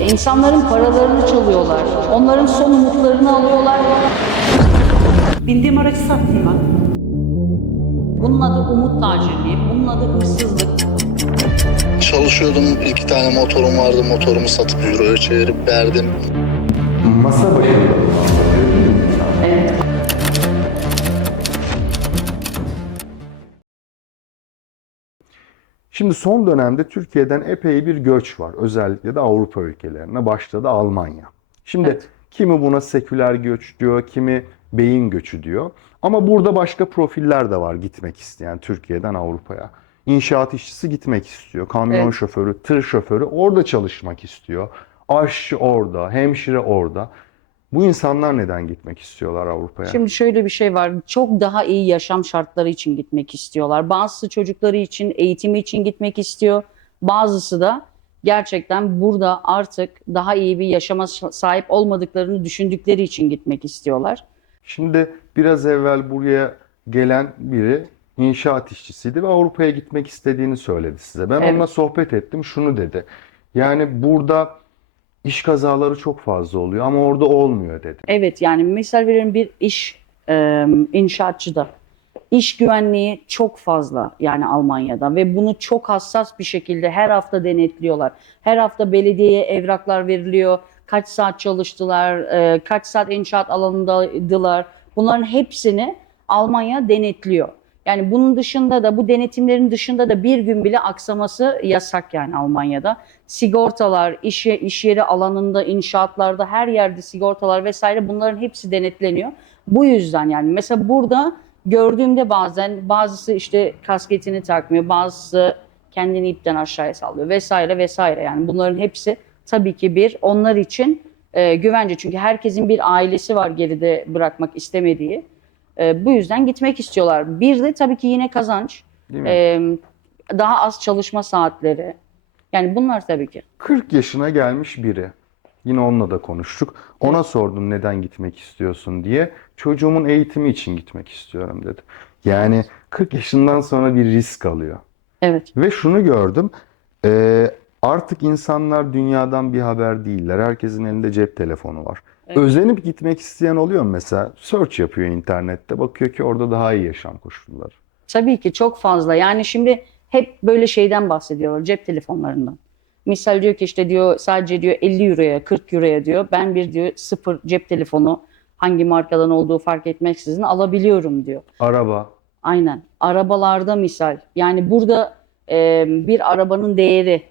E, İnsanların paralarını çalıyorlar. Onların son umutlarını alıyorlar. Bindiğim aracı sattım ben. Bunun adı umut tacirliği, bunun adı hırsızlık. Çalışıyordum. iki tane motorum vardı. Motorumu satıp euroya çevirip verdim. Masa başında Şimdi son dönemde Türkiye'den epey bir göç var. Özellikle de Avrupa ülkelerine. Başladı Almanya. Şimdi Evet. kimi buna seküler göç diyor, kimi beyin göçü diyor. Ama burada başka profiller de var gitmek isteyen Türkiye'den Avrupa'ya. İnşaat işçisi gitmek istiyor. Kamyon Evet. şoförü, tır şoförü orada çalışmak istiyor. Aşçı orada, hemşire orada. Bu insanlar neden gitmek istiyorlar Avrupa'ya? Şimdi şöyle bir şey var. Çok daha iyi yaşam şartları için gitmek istiyorlar. Bazısı çocukları için, eğitimi için gitmek istiyor. Bazısı da gerçekten burada artık daha iyi bir yaşama sahip olmadıklarını düşündükleri için gitmek istiyorlar. Şimdi biraz evvel buraya gelen biri inşaat işçisiydi ve Avrupa'ya gitmek istediğini söyledi size. Ben Evet. onunla sohbet ettim, şunu dedi. Yani burada iş kazaları çok fazla oluyor ama orada olmuyor dedi. Evet yani misal veriyorum bir iş e, inşaatçıda iş güvenliği çok fazla yani Almanya'da ve bunu çok hassas bir şekilde her hafta denetliyorlar. Her hafta belediyeye evraklar veriliyor. Kaç saat çalıştılar, e, kaç saat inşaat alanındaydılar. Bunların hepsini Almanya denetliyor. Yani bunun dışında da bu denetimlerin dışında da bir gün bile aksaması yasak yani Almanya'da. Sigortalar, iş, iş yeri alanında, inşaatlarda her yerde sigortalar vesaire bunların hepsi denetleniyor. Bu yüzden yani mesela burada gördüğümde bazen bazısı işte kasketini takmıyor, bazısı kendini ipten aşağıya sallıyor vesaire vesaire. Yani bunların hepsi tabii ki bir onlar için e, güvence. Çünkü herkesin bir ailesi var geride bırakmak istemediği. E, bu yüzden gitmek istiyorlar. Bir de tabii ki yine kazanç. E, daha az çalışma saatleri. Yani bunlar tabii ki. 40 yaşına gelmiş biri. Yine onunla da konuştuk. Ona sordum neden gitmek istiyorsun diye. Çocuğumun eğitimi için gitmek istiyorum dedi. Yani 40 yaşından sonra bir risk alıyor. Evet. Ve şunu gördüm. eee, artık insanlar dünyadan bir haber değiller. Herkesin elinde cep telefonu var. Evet. Özenip gitmek isteyen oluyor mesela? Search yapıyor internette. Bakıyor ki orada daha iyi yaşam koşulları. Tabii ki çok fazla. Yani şimdi hep böyle şeyden bahsediyorlar cep telefonlarından. Misal diyor ki işte diyor sadece diyor 50 euroya 40 euroya diyor ben bir diyor sıfır cep telefonu hangi markadan olduğu fark etmeksizin alabiliyorum diyor. Araba. Aynen. Arabalarda misal. Yani burada e, bir arabanın değeri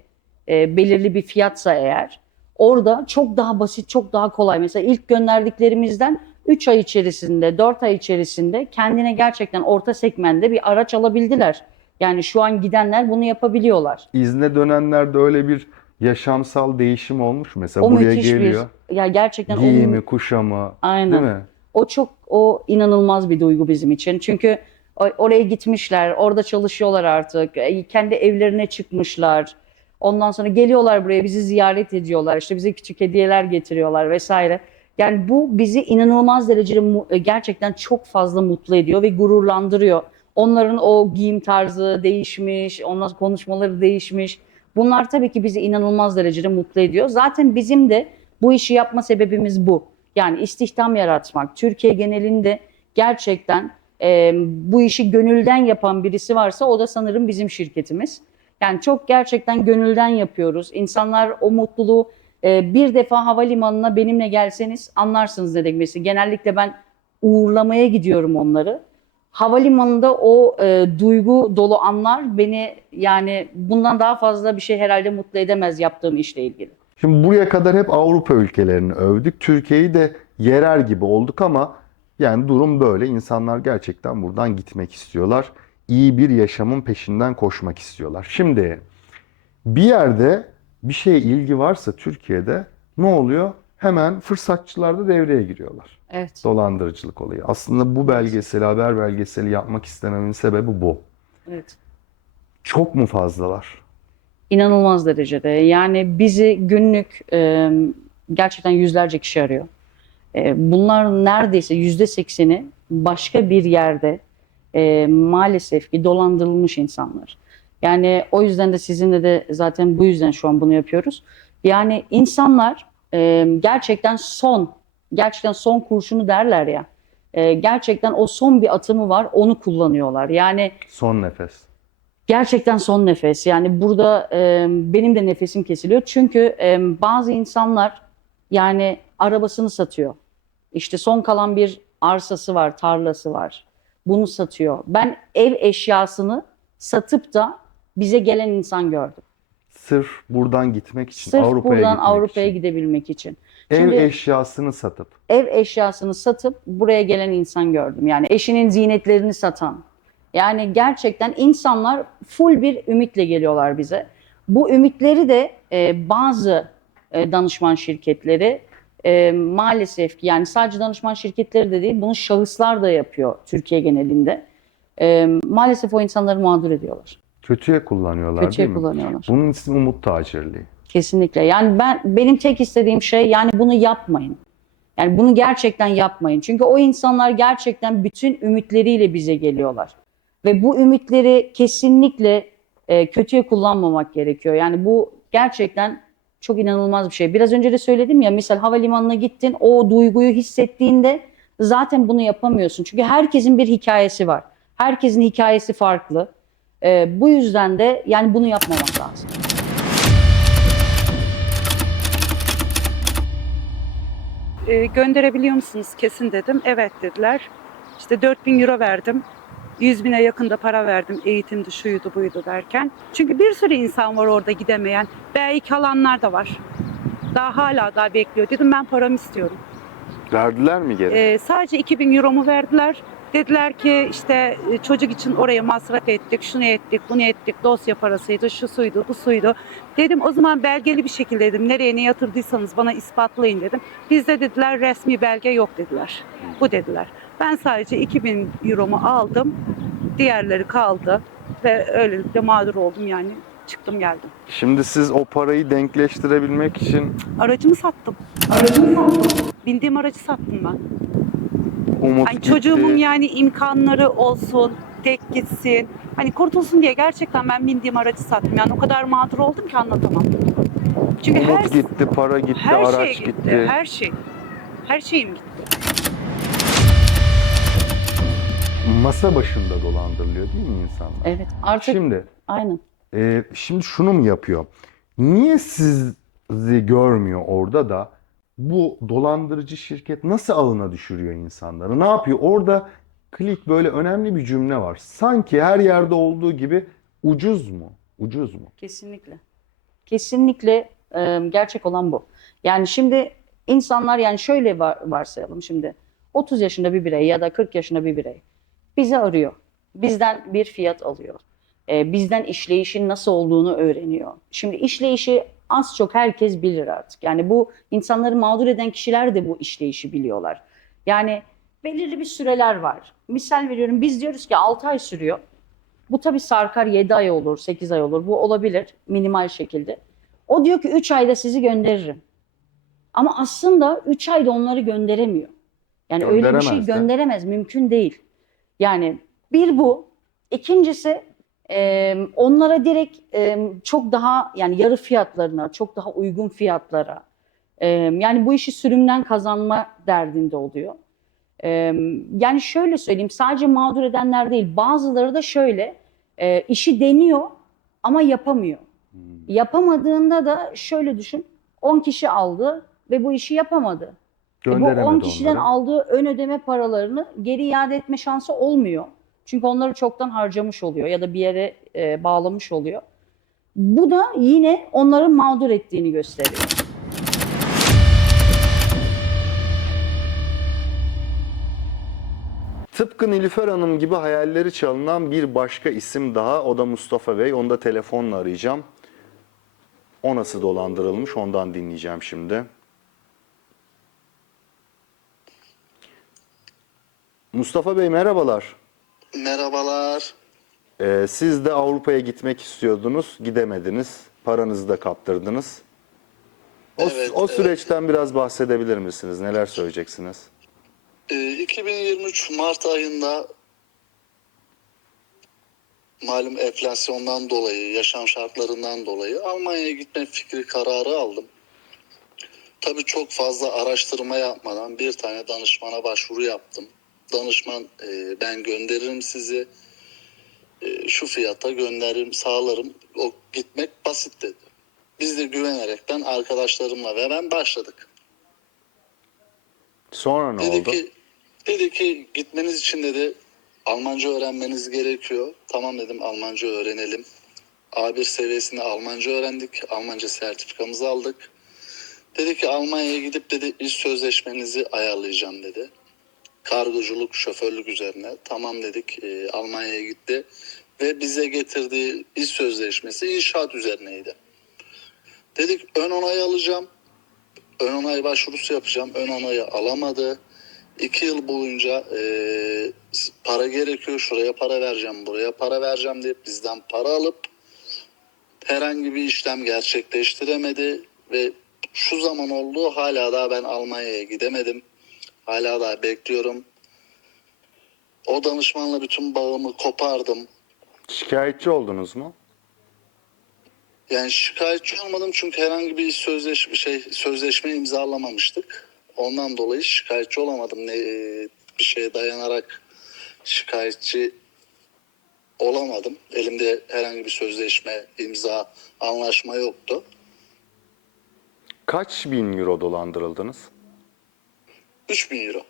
e, belirli bir fiyatsa eğer orada çok daha basit, çok daha kolay. Mesela ilk gönderdiklerimizden 3 ay içerisinde, 4 ay içerisinde kendine gerçekten orta segmentte bir araç alabildiler. Yani şu an gidenler bunu yapabiliyorlar. İzne dönenlerde öyle bir yaşamsal değişim olmuş mu? Mesela O buraya müthiş geliyor. bir ya gerçekten o Giyimi, kuşamı, Aynen. değil mi? O çok o inanılmaz bir duygu bizim için. Çünkü o- oraya gitmişler, orada çalışıyorlar artık. e, Kendi evlerine çıkmışlar. Ondan sonra geliyorlar buraya bizi ziyaret ediyorlar. İşte bize küçük hediyeler getiriyorlar vesaire. Yani bu bizi inanılmaz derecede e, gerçekten çok fazla mutlu ediyor ve gururlandırıyor. Onların o giyim tarzı değişmiş, sonra konuşmaları değişmiş. Bunlar tabii ki bizi inanılmaz derecede mutlu ediyor. Zaten bizim de bu işi yapma sebebimiz bu. Yani istihdam yaratmak. Türkiye genelinde gerçekten e, bu işi gönülden yapan birisi varsa o da sanırım bizim şirketimiz. Yani çok gerçekten gönülden yapıyoruz. İnsanlar o mutluluğu e, bir defa havalimanına benimle gelseniz anlarsınız ne demesi. Genellikle ben uğurlamaya gidiyorum onları. Havalimanında o e, duygu dolu anlar beni yani bundan daha fazla bir şey herhalde mutlu edemez yaptığım işle ilgili. Şimdi buraya kadar hep Avrupa ülkelerini övdük. Türkiye'yi de yerer gibi olduk ama yani durum böyle. İnsanlar gerçekten buradan gitmek istiyorlar. İyi bir yaşamın peşinden koşmak istiyorlar. Şimdi bir yerde bir şeye ilgi varsa Türkiye'de ne oluyor? Hemen fırsatçılar da devreye giriyorlar. Evet. Dolandırıcılık olayı. Aslında bu belgeseli, haber belgeseli yapmak istememin sebebi bu. Evet. Çok mu fazlalar? İnanılmaz derecede. Yani bizi günlük e, gerçekten yüzlerce kişi arıyor. E, bunlar neredeyse yüzde sekseni başka bir yerde e, maalesef ki dolandırılmış insanlar. Yani o yüzden de sizinle de zaten bu yüzden şu an bunu yapıyoruz. Yani insanlar e, gerçekten son, gerçekten son kurşunu derler ya. e, gerçekten o son bir atımı var, onu kullanıyorlar. Yani Son nefes. gerçekten son nefes. Yani burada e, benim de nefesim kesiliyor. Çünkü e, bazı insanlar yani arabasını satıyor. İşte son kalan bir arsası var, tarlası var. Bunu satıyor. Ben ev eşyasını satıp da bize gelen insan gördüm. Sırf buradan gitmek için, Sırf Avrupa'ya buradan gitmek Avrupa'ya için. gidebilmek için. Ev Şimdi- eşyasını satıp. ev eşyasını satıp buraya gelen insan gördüm. Yani eşinin zinetlerini satan. Yani gerçekten insanlar full bir ümitle geliyorlar bize. Bu ümitleri de e, bazı e, danışman şirketleri e, maalesef ki yani sadece danışman şirketleri de değil bunu şahıslar da yapıyor Türkiye genelinde. E, maalesef o insanları mağdur ediyorlar. Kötüye kullanıyorlar Kötüye değil mi? kullanıyorlar. Bunun ismi umut tacirliği. Kesinlikle. Yani ben benim tek istediğim şey yani bunu yapmayın. Yani bunu gerçekten yapmayın. Çünkü o insanlar gerçekten bütün ümitleriyle bize geliyorlar. Ve bu ümitleri kesinlikle e, kötüye kullanmamak gerekiyor. Yani bu gerçekten çok inanılmaz bir şey. Biraz önce de söyledim ya misal havalimanına gittin o duyguyu hissettiğinde zaten bunu yapamıyorsun. Çünkü herkesin bir hikayesi var. Herkesin hikayesi farklı. E, bu yüzden de yani bunu yapmamak lazım. E, gönderebiliyor musunuz kesin dedim. Evet dediler. İşte 4000 euro verdim. 100 bine yakında para verdim eğitimdi şuydu buydu derken. Çünkü bir sürü insan var orada gidemeyen. Belki kalanlar da var. Daha hala daha bekliyor. Dedim ben paramı istiyorum. Verdiler mi geri? Ee, sadece 2000 euromu verdiler. Dediler ki işte e, çocuk için oraya masraf ettik, şunu ettik, bunu ettik, dosya parasıydı, şu suydu, bu suydu. Dedim o zaman belgeli bir şekilde dedim nereye ne yatırdıysanız bana ispatlayın dedim. Bizde dediler resmi belge yok dediler. Bu dediler. Ben sadece 2000 euromu aldım, diğerleri kaldı ve öylelikle mağdur oldum yani çıktım geldim. Şimdi siz o parayı denkleştirebilmek için Aracımı sattım. Aracımı sattım. Bindiğim aracı sattım ben. Umut Hani gitti. çocuğumun yani imkanları olsun, tek gitsin. Hani kurtulsun diye gerçekten ben bindiğim aracı sattım. Yani o kadar mağdur oldum ki anlatamam. Çünkü Umut her, gitti, para gitti, her araç şey gitti. gitti. Her şey. Her şeyim gitti. Masa başında dolandırılıyor değil mi insanlar? Evet artık Şimdi aynen. e, şimdi şunu mu yapıyor? Niye sizi görmüyor orada da bu dolandırıcı şirket nasıl alına düşürüyor insanları? Ne yapıyor? Orada klik böyle önemli bir cümle var. Sanki her yerde olduğu gibi ucuz mu? Ucuz mu? Kesinlikle. Kesinlikle e, gerçek olan bu. Yani şimdi insanlar yani şöyle var, varsayalım şimdi. 30 yaşında bir birey ya da 40 yaşında bir birey bizi arıyor. Bizden bir fiyat alıyor. E, bizden işleyişin nasıl olduğunu öğreniyor. Şimdi işleyişi az çok herkes bilir artık. Yani bu insanları mağdur eden kişiler de bu işleyişi biliyorlar. Yani belirli bir süreler var. Misal veriyorum biz diyoruz ki 6 ay sürüyor. Bu tabii sarkar 7 ay olur, 8 ay olur. Bu olabilir minimal şekilde. O diyor ki 3 ayda sizi gönderirim. Ama aslında 3 ayda onları gönderemiyor. Yani öyle bir şey Gönderemez de. gönderemez, mümkün değil. Yani bir bu. İkincisi e, onlara direkt e, çok daha yani yarı fiyatlarına, çok daha uygun fiyatlara e, yani bu işi sürümden kazanma derdinde oluyor. E, yani şöyle söyleyeyim sadece mağdur edenler değil bazıları da şöyle e, işi deniyor ama yapamıyor. Yapamadığında da şöyle düşün 10 kişi aldı ve bu işi yapamadı. E bu Gönderemedi 10 kişiden onları. aldığı ön ödeme paralarını geri iade etme şansı olmuyor. Çünkü onları çoktan harcamış oluyor ya da bir yere e, bağlamış oluyor. Bu da yine onları mağdur ettiğini gösteriyor. Tıpkı Nilüfer Hanım gibi hayalleri çalınan bir başka isim daha. O da Mustafa Bey. Onu da telefonla arayacağım. O nasıl dolandırılmış ondan dinleyeceğim şimdi. Mustafa Bey merhabalar. Merhabalar. Ee, siz de Avrupa'ya gitmek istiyordunuz, gidemediniz. Paranızı da kaptırdınız. O, Evet, o evet. süreçten biraz bahsedebilir misiniz? Neler söyleyeceksiniz? Ee, 2023 Mart ayında malum enflasyondan dolayı, yaşam şartlarından dolayı Almanya'ya gitme fikri kararı aldım. Tabii çok fazla araştırma yapmadan bir tane danışmana başvuru yaptım. Danışman e, ben gönderirim sizi e, şu fiyata gönderirim sağlarım o gitmek basit dedi. Biz de güvenerekten arkadaşlarımla ve ben başladık. Sonra ne Dedi oldu? ki dedi ki gitmeniz için dedi Almanca öğrenmeniz gerekiyor. Tamam dedim Almanca öğrenelim. A1 seviyesinde Almanca öğrendik. Almanca sertifikamızı aldık. Dedi ki Almanya'ya gidip dedi iş sözleşmenizi ayarlayacağım dedi. Kargoculuk, şoförlük üzerine. Tamam dedik. e, Almanya'ya gitti ve bize getirdiği iş sözleşmesi inşaat üzerineydi. Dedik ön onay alacağım. Ön onay başvurusu yapacağım. Ön onayı alamadı. İki yıl boyunca e, para gerekiyor. Şuraya para vereceğim, buraya para vereceğim diye bizden para alıp herhangi bir işlem gerçekleştiremedi ve şu zaman oldu hala daha ben Almanya'ya gidemedim. Hala daha bekliyorum. O danışmanla bütün bağımı kopardım. Şikayetçi oldunuz mu? Yani şikayetçi olmadım çünkü herhangi bir sözleşme şey sözleşme imzalamamıştık. Ondan dolayı şikayetçi olamadım. Ne bir şeye dayanarak şikayetçi olamadım. Elimde herhangi bir sözleşme, imza, anlaşma yoktu. Kaç bin euro dolandırıldınız? 3000 euro.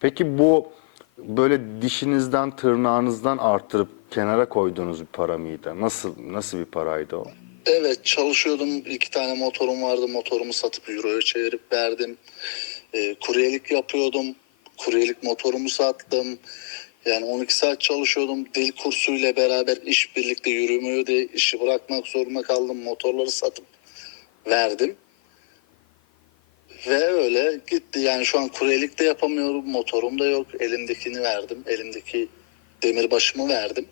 Peki bu böyle dişinizden tırnağınızdan arttırıp kenara koyduğunuz bir para mıydı? Nasıl nasıl bir paraydı o? Evet çalışıyordum. İki tane motorum vardı. Motorumu satıp euroya çevirip verdim. E, kuryelik yapıyordum. Kuryelik motorumu sattım. Yani 12 saat çalışıyordum. Dil kursuyla beraber iş birlikte yürümüyordu. İşi bırakmak zorunda kaldım. Motorları satıp verdim. Ve öyle gitti. Yani şu an kuryelik de yapamıyorum. Motorum da yok. Elimdekini verdim. Elimdeki demirbaşımı verdim.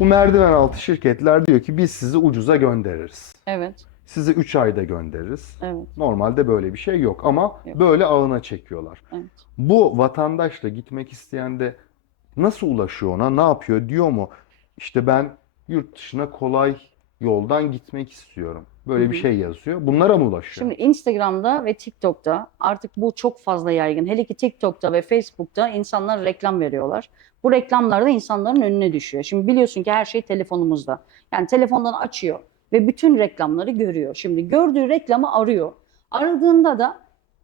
Bu merdiven altı şirketler diyor ki biz sizi ucuza göndeririz. Evet, Sizi 3 ayda göndeririz. evet, Normalde böyle bir şey yok ama Yok. böyle ağına çekiyorlar. evet. Bu vatandaş da gitmek isteyen de nasıl ulaşıyor ona? Ne yapıyor? Diyor mu? İşte ben yurt dışına kolay yoldan gitmek istiyorum. Böyle bir şey yazıyor. Bunlara mı ulaşıyor? Şimdi Instagram'da ve TikTok'ta artık bu çok fazla yaygın. Hele ki TikTok'ta ve Facebook'ta insanlar reklam veriyorlar. Bu reklamlar da insanların önüne düşüyor. Şimdi biliyorsun ki her şey telefonumuzda. Yani telefondan açıyor ve bütün reklamları görüyor. Şimdi gördüğü reklamı arıyor. Aradığında da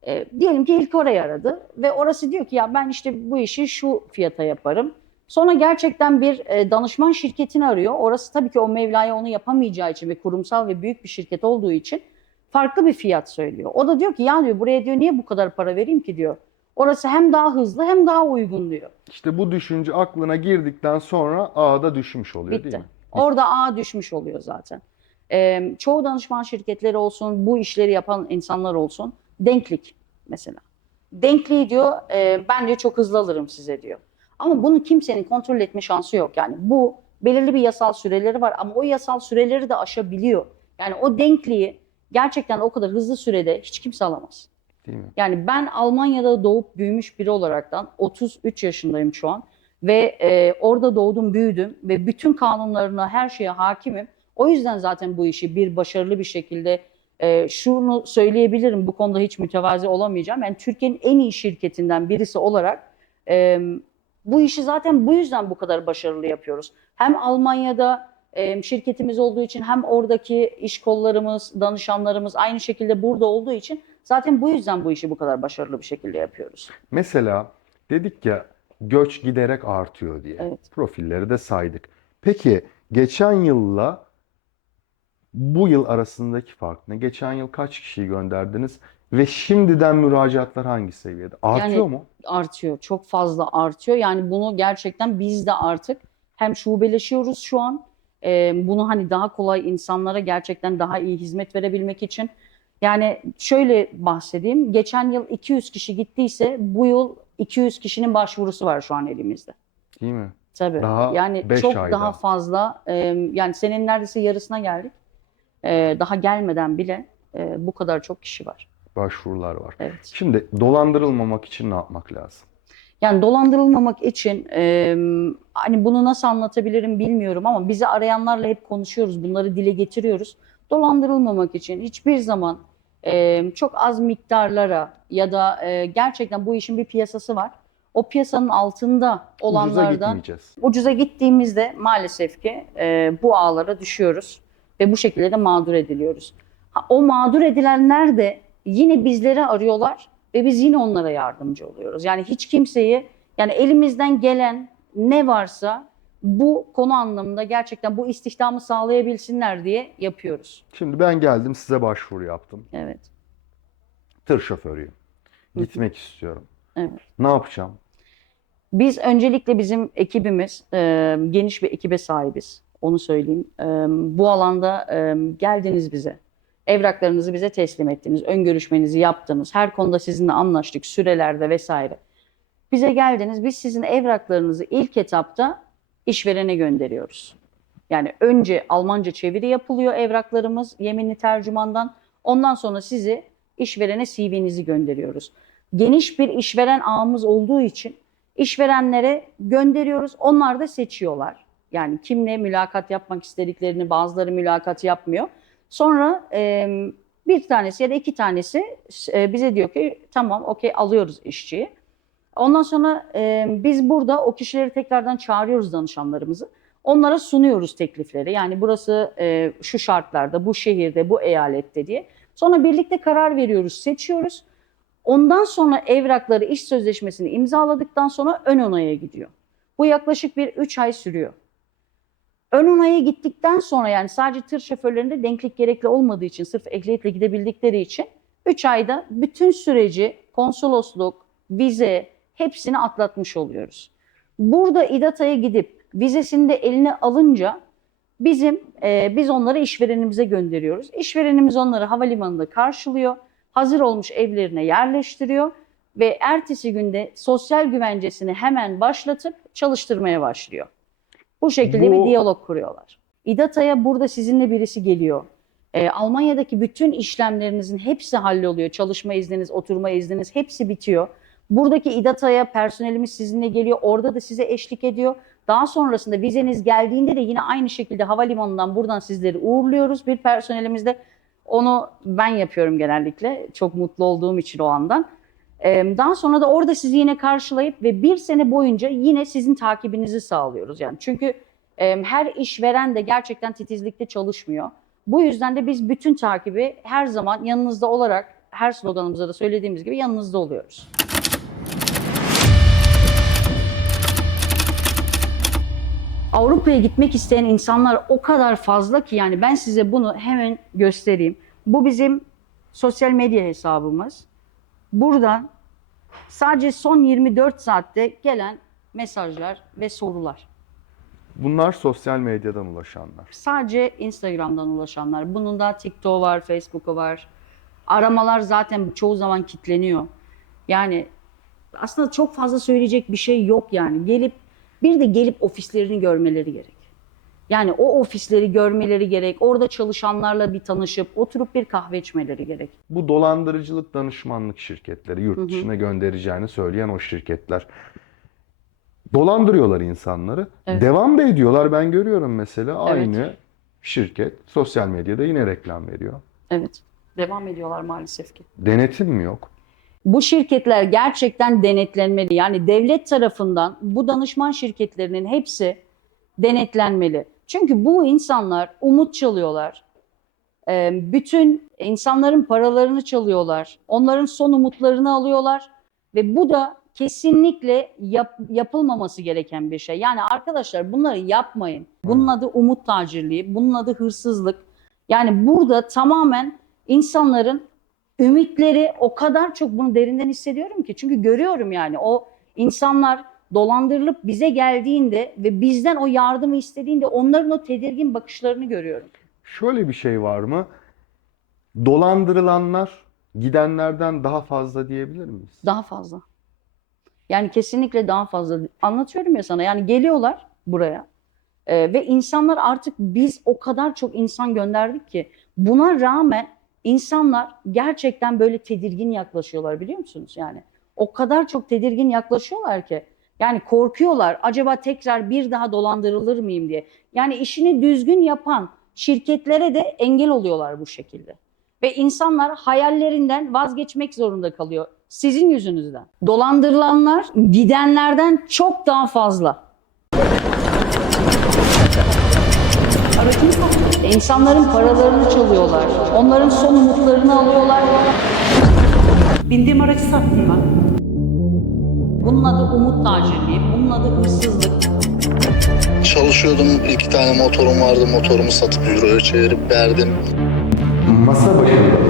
e, diyelim ki ilk orayı aradı ve orası diyor ki ya ben işte bu işi şu fiyata yaparım. Sonra gerçekten bir e, danışman şirketini arıyor. Orası tabii ki o Mevla'ya onu yapamayacağı için ve kurumsal ve büyük bir şirket olduğu için farklı bir fiyat söylüyor. O da diyor ki ya diyor buraya diyor niye bu kadar para vereyim ki diyor. Orası hem daha hızlı hem daha uygun diyor. İşte bu düşünce aklına girdikten sonra ağda düşmüş oluyor değil Bitti. mi? Orada ağ düşmüş oluyor zaten. Ee, çoğu danışman şirketleri olsun, bu işleri yapan insanlar olsun. Denklik mesela. Denkliği diyor, e, ben diyor çok hızlı alırım size diyor. Ama bunu kimsenin kontrol etme şansı yok. Yani bu belirli bir yasal süreleri var ama o yasal süreleri de aşabiliyor. Yani o denkliği gerçekten o kadar hızlı sürede hiç kimse alamaz. Değil mi? Yani ben Almanya'da doğup büyümüş biri olaraktan 33 yaşındayım şu an ve e, orada doğdum büyüdüm ve bütün kanunlarına her şeye hakimim. O yüzden zaten bu işi bir başarılı bir şekilde e, şunu söyleyebilirim bu konuda hiç mütevazi olamayacağım. Yani Türkiye'nin en iyi şirketinden birisi olarak e, bu işi zaten bu yüzden bu kadar başarılı yapıyoruz. Hem Almanya'da e, şirketimiz olduğu için hem oradaki iş kollarımız, danışanlarımız aynı şekilde burada olduğu için zaten bu yüzden bu işi bu kadar başarılı bir şekilde yapıyoruz. Mesela dedik ya göç giderek artıyor diye. Evet. Profilleri de saydık. Peki geçen yılla bu yıl arasındaki fark ne? Geçen yıl kaç kişiyi gönderdiniz ve şimdiden müracaatlar hangi seviyede? Artıyor Yani- mu? Artıyor, çok fazla artıyor. Yani bunu gerçekten biz de artık hem şubeleşiyoruz şu an. e, bunu hani daha kolay insanlara gerçekten daha iyi hizmet verebilmek için. Yani şöyle bahsedeyim. Geçen yıl 200 kişi gittiyse bu yıl 200 kişinin başvurusu var şu an elimizde. Değil mi? Tabii. Daha yani çok ayda. daha fazla. e, yani senin neredeyse yarısına geldik. E, daha gelmeden bile e, bu kadar çok kişi var. Başvurular var. Evet. Şimdi dolandırılmamak için ne yapmak lazım? Yani dolandırılmamak için e, hani bunu nasıl anlatabilirim bilmiyorum ama bizi arayanlarla hep konuşuyoruz. Bunları dile getiriyoruz. Dolandırılmamak için hiçbir zaman e, çok az miktarlara ya da e, gerçekten bu işin bir piyasası var. O piyasanın altında Ucuza olanlardan gitmeyeceğiz. ucuza gittiğimizde maalesef ki e, bu ağlara düşüyoruz ve bu şekilde de mağdur ediliyoruz. Ha, o mağdur edilenler de yine bizleri arıyorlar ve biz yine onlara yardımcı oluyoruz. Yani hiç kimseyi yani elimizden gelen ne varsa bu konu anlamında gerçekten bu istihdamı sağlayabilsinler diye yapıyoruz. Şimdi ben geldim size başvuru yaptım. Evet. Tır şoförüyüm. Gitmek istiyorum. Evet. Ne yapacağım? Biz öncelikle bizim ekibimiz e, geniş bir ekibe sahibiz. Onu söyleyeyim. E, bu alanda e, geldiniz bize. Evraklarınızı bize teslim ettiniz. Ön görüşmenizi yaptınız. Her konuda sizinle anlaştık. Sürelerde vesaire. Bize geldiniz. Biz sizin evraklarınızı ilk etapta işverene gönderiyoruz. Yani önce Almanca çeviri yapılıyor evraklarımız yeminli tercümandan. Ondan sonra sizi işverene CV'nizi gönderiyoruz. Geniş bir işveren ağımız olduğu için işverenlere gönderiyoruz. Onlar da seçiyorlar. Yani kimle mülakat yapmak istediklerini bazıları mülakat yapmıyor. Sonra e, bir tanesi ya da iki tanesi e, bize diyor ki tamam okey alıyoruz işçiyi. Ondan sonra e, biz burada o kişileri tekrardan çağırıyoruz danışanlarımızı. Onlara sunuyoruz teklifleri. Yani burası e, şu şartlarda, bu şehirde, bu eyalette diye. Sonra birlikte karar veriyoruz, seçiyoruz. Ondan sonra evrakları, iş sözleşmesini imzaladıktan sonra ön onaya gidiyor. Bu yaklaşık bir 3 ay sürüyor. Ön onaya gittikten sonra yani sadece tır şoförlerinde denklik gerekli olmadığı için, sırf ehliyetle gidebildikleri için 3 ayda bütün süreci konsolosluk, vize hepsini atlatmış oluyoruz. Burada İDATA'ya gidip vizesini de eline alınca bizim e, biz onları işverenimize gönderiyoruz. İşverenimiz onları havalimanında karşılıyor hazır olmuş evlerine yerleştiriyor ve ertesi günde sosyal güvencesini hemen başlatıp çalıştırmaya başlıyor. Bu şekilde Bu- bir diyalog kuruyorlar. İDATA'ya burada sizinle birisi geliyor. Ee, Almanya'daki bütün işlemlerinizin hepsi halloluyor. Çalışma izniniz, oturma izniniz hepsi bitiyor. Buradaki İDATA'ya personelimiz sizinle geliyor. Orada da size eşlik ediyor. Daha sonrasında vizeniz geldiğinde de yine aynı şekilde havalimanından buradan sizleri uğurluyoruz. Bir personelimizle onu ben yapıyorum genellikle. Çok mutlu olduğum için o andan. Daha sonra da orada sizi yine karşılayıp ve bir sene boyunca yine sizin takibinizi sağlıyoruz. Yani çünkü her işveren de gerçekten titizlikte çalışmıyor. Bu yüzden de biz bütün takibi her zaman yanınızda olarak her sloganımızda da söylediğimiz gibi yanınızda oluyoruz. Avrupa'ya gitmek isteyen insanlar o kadar fazla ki yani ben size bunu hemen göstereyim. Bu bizim sosyal medya hesabımız. Buradan sadece son 24 saatte gelen mesajlar ve sorular. Bunlar sosyal medyadan ulaşanlar. Sadece Instagram'dan ulaşanlar. Bunun da TikTok'u var, Facebook'u var. Aramalar zaten çoğu zaman kitleniyor. Yani aslında çok fazla söyleyecek bir şey yok yani. Gelip bir de gelip ofislerini görmeleri gerek. Yani o ofisleri görmeleri gerek. Orada çalışanlarla bir tanışıp oturup bir kahve içmeleri gerek. Bu dolandırıcılık danışmanlık şirketleri, yurt Hı hı. dışına göndereceğini söyleyen o şirketler. Dolandırıyorlar insanları. Evet. Devam da ediyorlar. Ben görüyorum mesela Evet. aynı şirket sosyal medyada yine reklam veriyor. Evet. Devam ediyorlar maalesef ki. Denetim mi yok? Bu şirketler gerçekten denetlenmeli. Yani devlet tarafından bu danışman şirketlerinin hepsi denetlenmeli. Çünkü bu insanlar umut çalıyorlar. Ee, Bütün insanların paralarını çalıyorlar. Onların son umutlarını alıyorlar. Ve bu da kesinlikle yap- yapılmaması gereken bir şey. Yani arkadaşlar bunları yapmayın. Bunun adı umut tacirliği, bunun adı hırsızlık. Yani burada tamamen insanların ümitleri o kadar çok bunu derinden hissediyorum ki. Çünkü görüyorum yani o insanlar dolandırılıp bize geldiğinde ve bizden o yardımı istediğinde onların o tedirgin bakışlarını görüyorum. Şöyle bir şey var mı? Dolandırılanlar gidenlerden daha fazla diyebilir miyiz? Daha fazla. Yani kesinlikle daha fazla. Anlatıyorum ya sana yani geliyorlar buraya Ee, ve insanlar artık biz o kadar çok insan gönderdik ki buna rağmen insanlar gerçekten böyle tedirgin yaklaşıyorlar biliyor musunuz? Yani o kadar çok tedirgin yaklaşıyorlar ki. Yani korkuyorlar. Acaba tekrar bir daha dolandırılır mıyım diye. Yani işini düzgün yapan şirketlere de engel oluyorlar bu şekilde. Ve insanlar hayallerinden vazgeçmek zorunda kalıyor. Sizin yüzünüzden. Dolandırılanlar gidenlerden çok daha fazla. İnsanların paralarını çalıyorlar. Onların son umutlarını alıyorlar. Bindiğim aracı sattım ben. Bunun adı umut tacirliği, bunun adı hırsızlık. Çalışıyordum. iki tane motorum vardı. Motorumu satıp euroya çevirip verdim. Masa başında